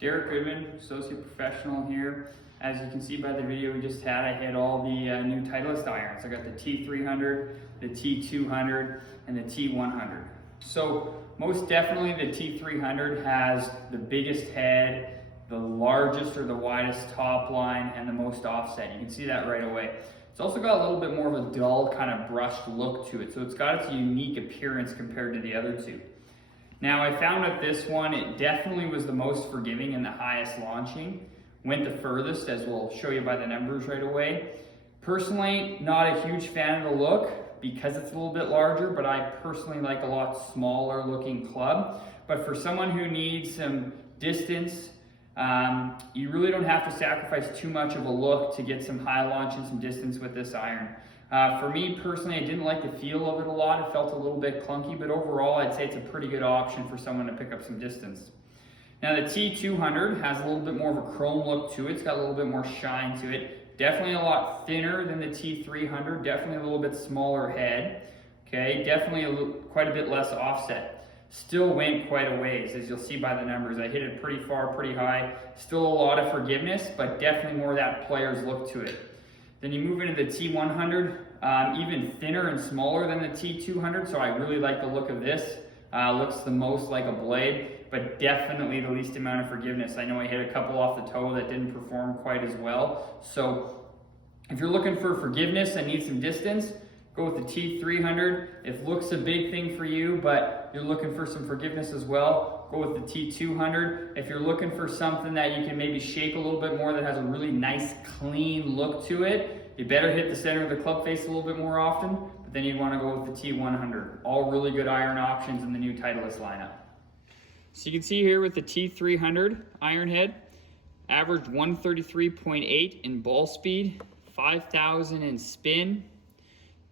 Derek Goodman, Associate Professional here. As you can see by the video we just had, I hit all the new Titleist irons. I got the T300, the T200, and the T100. So most definitely the T300 has the biggest head, the largest or the widest top line, and the most offset. You can see that right away. It's also got a little bit more of a dull kind of brushed look to it. So it's got its unique appearance compared to the other two. Now I found that this one, it definitely was the most forgiving and the highest launching. Went the furthest, as we'll show you by the numbers right away. Personally, not a huge fan of the look because it's a little bit larger, but I personally like a lot smaller looking club. But for someone who needs some distance, you really don't have to sacrifice too much of a look to get some high launch and some distance with this iron. For me personally, I didn't like the feel of it a lot. It felt a little bit clunky, but overall I'd say it's a pretty good option for someone to pick up some distance. Now the T200 has a little bit more of a chrome look to it. It's got a little bit more shine to it. Definitely a lot thinner than the T300, definitely a little bit smaller head. Okay, definitely quite a bit less offset. Still went quite a ways, as you'll see by the numbers. I hit it pretty far, pretty high. Still a lot of forgiveness, but definitely more of that player's look to it. Then you move into the T100, even thinner and smaller than the T200, so I really like the look of this. Looks the most like a blade, but definitely the least amount of forgiveness. I know I hit a couple off the toe that didn't perform quite as well. So if you're looking for forgiveness and need some distance, go with the T300. If looks a big thing for you, but you're looking for some forgiveness as well, go with the T200. If you're looking for something that you can maybe shape a little bit more that has a really nice clean look to it, you better hit the center of the club face a little bit more often, but then you'd want to go with the T100. All really good iron options in the new Titleist lineup. So you can see here with the T300 iron head, averaged 133.8 in ball speed, 5,000 in spin,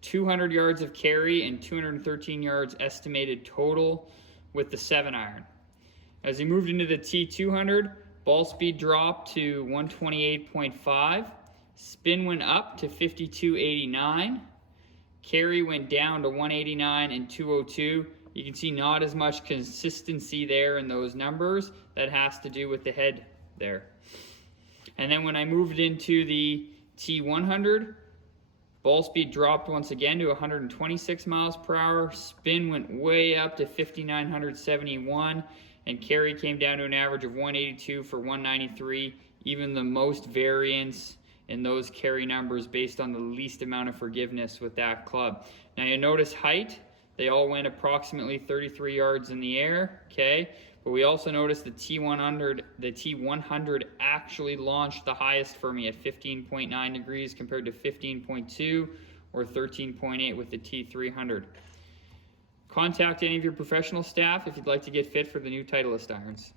200 yards of carry, and 213 yards estimated total with the 7 iron. As he moved into the T200, ball speed dropped to 128.5, spin went up to 52.89, carry went down to 189 and 202. You can see not as much consistency there in those numbers. That has to do with the head there. And then when I moved into the T100, ball speed dropped once again to 126 miles per hour. Spin went way up to 5,971, and carry came down to an average of 182 for 193. Even the most variance in those carry numbers based on the least amount of forgiveness with that club. Now you notice height. They all went approximately 33 yards in the air, okay? But we also noticed the T100 actually launched the highest for me at 15.9 degrees compared to 15.2 or 13.8 with the T300. Contact any of your professional staff if you'd like to get fit for the new Titleist irons.